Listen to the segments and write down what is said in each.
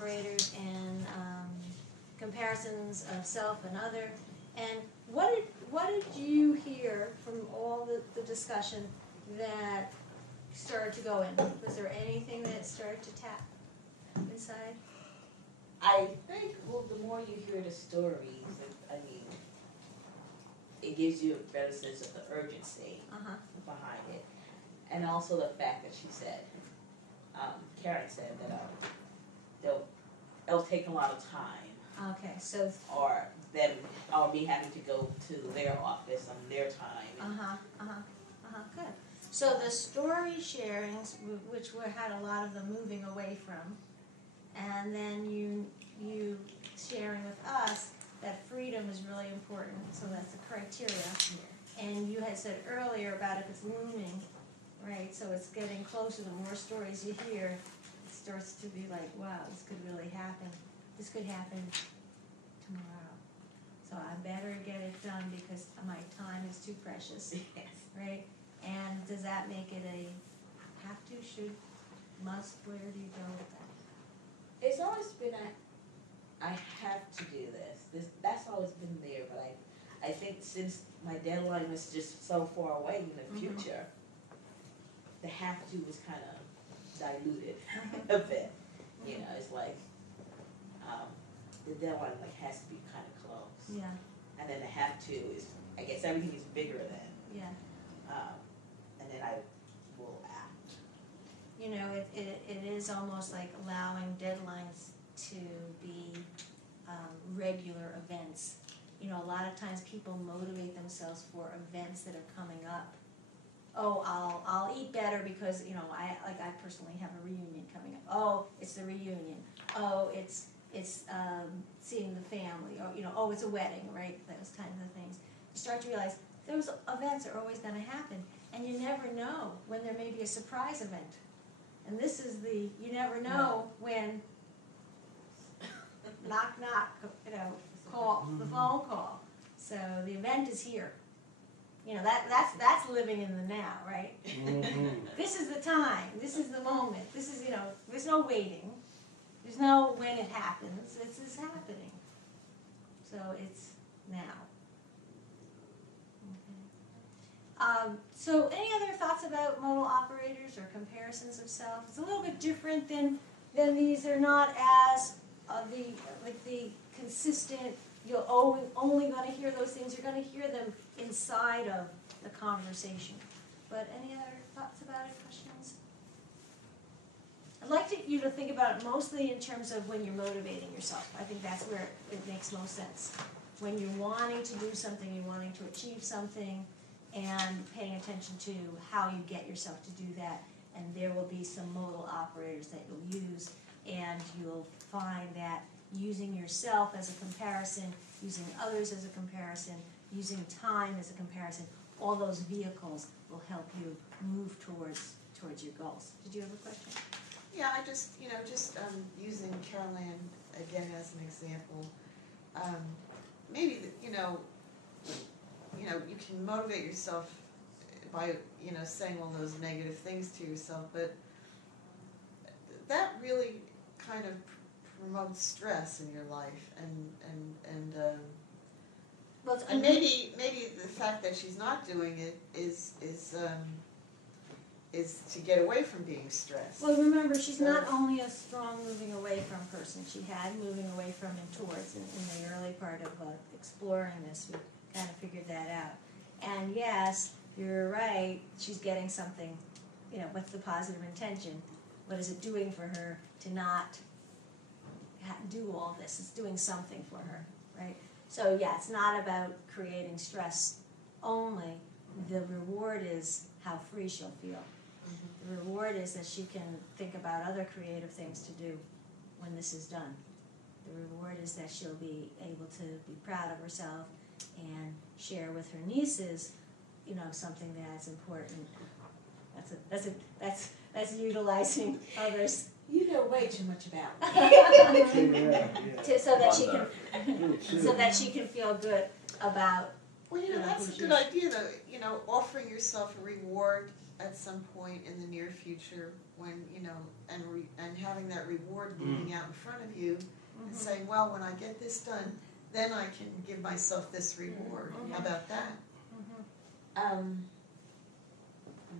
operators and comparisons of self and other. And what did you hear from all the discussion that started to go in? Was there anything that started to tap inside? I think, well, the more you hear the stories, I mean, it gives you a better sense of the urgency behind it. And also the fact that she said, Karen said that it'll take a lot of time. Okay, so... Or me having to go to their office on their time. Good. So the story sharings, which we had a lot of them moving away from, and then you sharing with us that freedom is really important, so that's a criteria. Yeah. And you had said earlier about if it's looming, right, so it's getting closer, the more stories you hear, it starts to be like, wow, this could really happen. This could happen tomorrow. So I better get it done because my time is too precious, Yes. right? And does that make it a have to, should, must? Where do you go with that? It's always been I have to do this. That's always been there, but I think since my deadline was just so far away in the future, the have to was kind of diluted a bit. You know, it's like the deadline has to be kind of close. Yeah. And then the have to is, I guess everything is bigger than. Yeah. And then I will act. You know, it is almost like allowing deadlines to be regular events. You know, a lot of times people motivate themselves for events that are coming up. Oh, I'll eat better because, you know, I personally have a reunion coming up. Oh, it's the reunion. Oh, it's seeing the family. Or, you know, oh, it's a wedding, right? Those kinds of things. You start to realize those events are always going to happen. And you never know when there may be a surprise event. And this is you never know when, knock, knock, you know, call, the phone call. So the event is here. You know, that's living in the now, right? This is the time. This is the moment. This is, you know, there's no waiting. There's no when it happens. This is happening. So it's now. Okay. So any other thoughts about modal operators or comparisons of self? It's a little bit different than these. They're not as the consistent. You're only going to hear those things. You're going to hear them inside of the conversation. But any other thoughts about it, questions? I'd like you to think about it mostly in terms of when you're motivating yourself. I think that's where it makes most sense. When you're wanting to do something, you're wanting to achieve something, and paying attention to how you get yourself to do that. And there will be some modal operators that you'll use, and you'll find that using yourself as a comparison, using others as a comparison, using time as a comparison, all those vehicles will help you move towards your goals. Did you have a question? Yeah, I just, using Carol Ann again as an example, maybe, you can motivate yourself by, saying all those negative things to yourself, but that really kind of promotes stress in your life, and maybe the fact that she's not doing it is to get away from being stressed. Well, remember, she's not only a strong moving away from person. She had moving away from and towards in the early part of exploring this. We kind of figured that out. And yes, you're right, she's getting something, what's the positive intention? What is it doing for her to not do all this? It's doing something for her, right? So yeah, it's not about creating stress only. The reward is how free she'll feel. The reward is that she can think about other creative things to do when this is done. The reward is that she'll be able to be proud of herself and share with her nieces, something that's important. That's utilizing others. You know way too much about me. So that she can feel good about. Well, that's a good idea, though. Offering yourself a reward at some point in the near future when, you know, and having that reward looming out in front of you and saying, well, when I get this done, then I can give myself this reward. How about that? I'm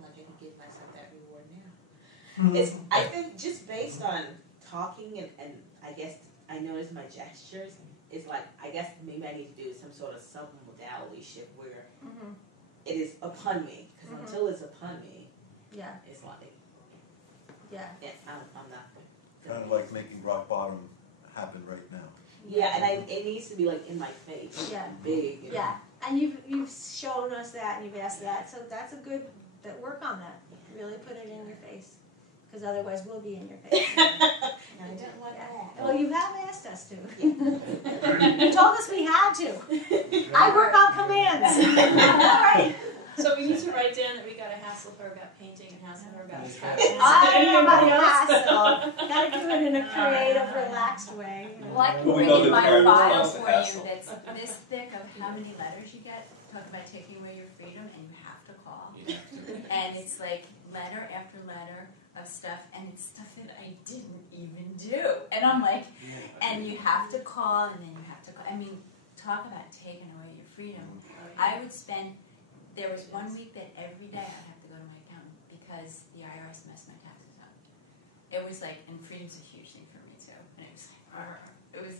not going to give myself that reward now. It's, I think just based on talking and I guess I notice my gestures, it's like, I guess maybe I need to do some sort of submodality shift where it is upon me. Because until it's upon me, Yeah. it's like, Yeah. I'm not good. Kind of like making rock bottom happen right now. Yeah, and it needs to be like in my face. Yeah. Big. And Yeah. And you've shown us that and you've asked that, so that's a good work on that. Really put it in your face, because otherwise we'll be in your face. I don't want that. Well, you have asked us to. You told us we had to. I work on commands. All right. So we need to write down that we gotta hassle her about painting and hassle her about I don't know about Anybody else? hassle. Gotta do it in a creative, relaxed way. Well, I can But we bring know in that my Karen file responds to for you hassle. that's this thick of how many letters you get. Talk about taking away your freedom, and you have to call. And it's like letter after letter of stuff, and it's stuff that I didn't even do. And I'm like, and you have to call, and then you have to call. I mean, talk about taking away your freedom. I would spend, there was 1 week that every day I'd have to go to my accountant because the IRS messed my taxes up. It was like, and freedom's a huge thing for me too. And it was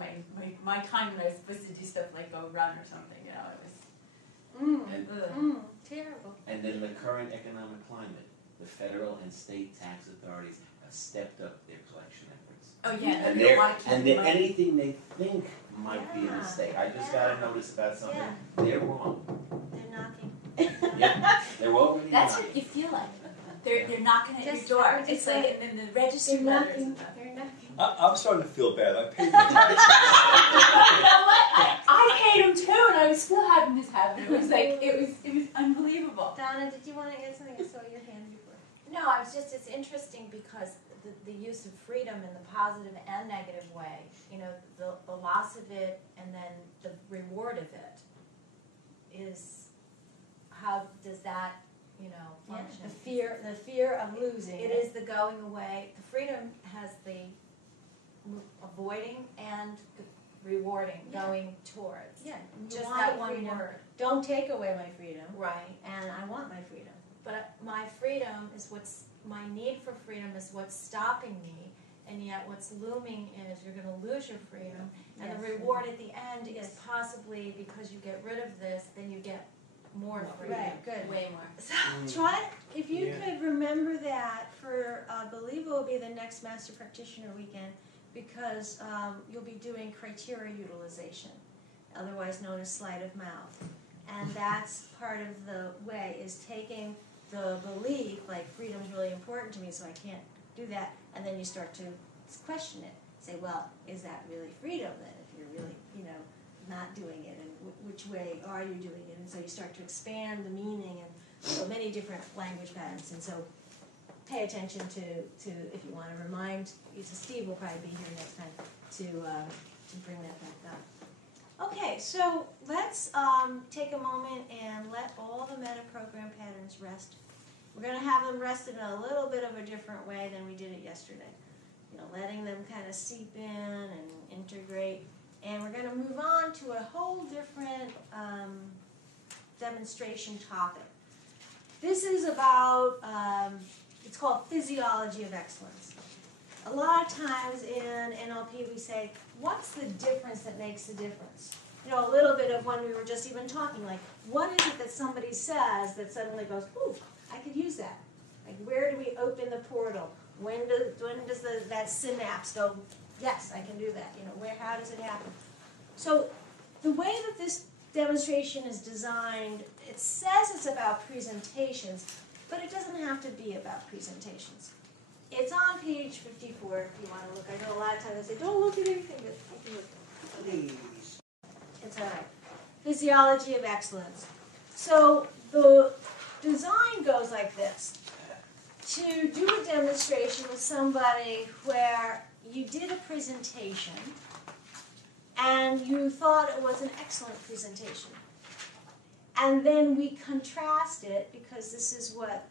like, it was my time when I was supposed to do stuff like go run or something, you know, it was. Terrible. And in the current economic climate, the federal and state tax authorities have stepped up their collection efforts. Oh yeah, And they they're, want to keep and the they're, money. anything they think might be a Yeah. mistake. I just got a notice about something. Yeah. They're wrong. They're knocking. Yeah, they're already That's knocking. what you feel like. They're knocking at Just- your door. just It's like, like- and then the register They're letters knocking. and stuff. They're knocking. I'm starting to feel bad. I paid my taxes. You know what? I paid them too, and I was still having this happen. It was like it was unbelievable. Donna, did you want to add something? I saw your hand before. No, I was just, it's interesting because the use of freedom in the positive and negative way, you know, the loss of it and then the reward of it is, how does that, you know, function? The fear of losing. It is the going away. The freedom has the avoiding and rewarding, Yeah. going towards. Yeah, you Just want that the one freedom. word. Don't take away my freedom, Right. and I want my freedom. But my freedom is my need for freedom is what's stopping me, and yet what's looming is you're going to lose your freedom, and the Yes. reward at the end is Yes. possibly because you get rid of this, then you get more freedom. Right, good. Way more. So, Try, if you could remember that for, I believe it will be the next Master Practitioner weekend, because you'll be doing criteria utilization, otherwise known as sleight of mouth. And that's part of the way, is taking the belief, like freedom is really important to me, so I can't do that, and then you start to question it. Say, well, is that really freedom then, if you're really, you know, not doing it, and which way are you doing it? And so you start to expand the meaning, and so many different language patterns. And so pay attention to if you want to remind, Steve will probably be here next time to bring that back up. Okay, so let's take a moment and let all the meta program patterns rest. We're going to have them rest in a little bit of a different way than we did it yesterday. You know, letting them kind of seep in and integrate. And we're going to move on to a whole different demonstration topic. This is about, it's called Physiology of Excellence. A lot of times in NLP we say, what's the difference that makes the difference? You know, a little bit of when we were just even talking, like, what is it that somebody says that suddenly goes, ooh, I could use that? Like, where do we open the portal? When does that synapse go, yes, I can do that? You know, how does it happen? So the way that this demonstration is designed, it says it's about presentations, but it doesn't have to be about presentations. It's on page 54 if you want to look. I know a lot of times I say, don't look at anything, but you can look at it. It's all right. Physiology of Excellence. So the design goes like this. To do a demonstration with somebody where you did a presentation and you thought it was an excellent presentation. And then we contrast it, because this is what